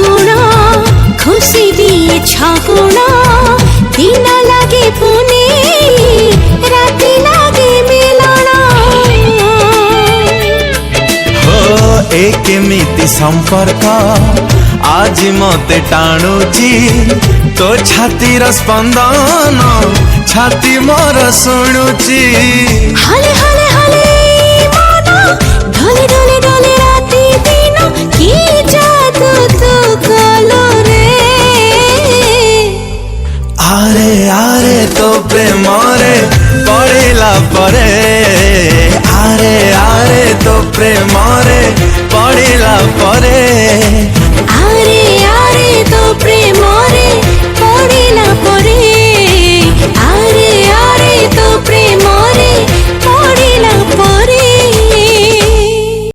गुणा खुशी दिए छगुणा दिन लगे पुनी राति लगे मिलना हो एक मिति संपर्क आज मते टाणुची तो छातीर स्पंदन छाती मोर शुणुची हले हले हले मन ढले ढले ढले राति दिन की जादू तू कलो रे आरे आरे तो प्रेम रे पड़िला परे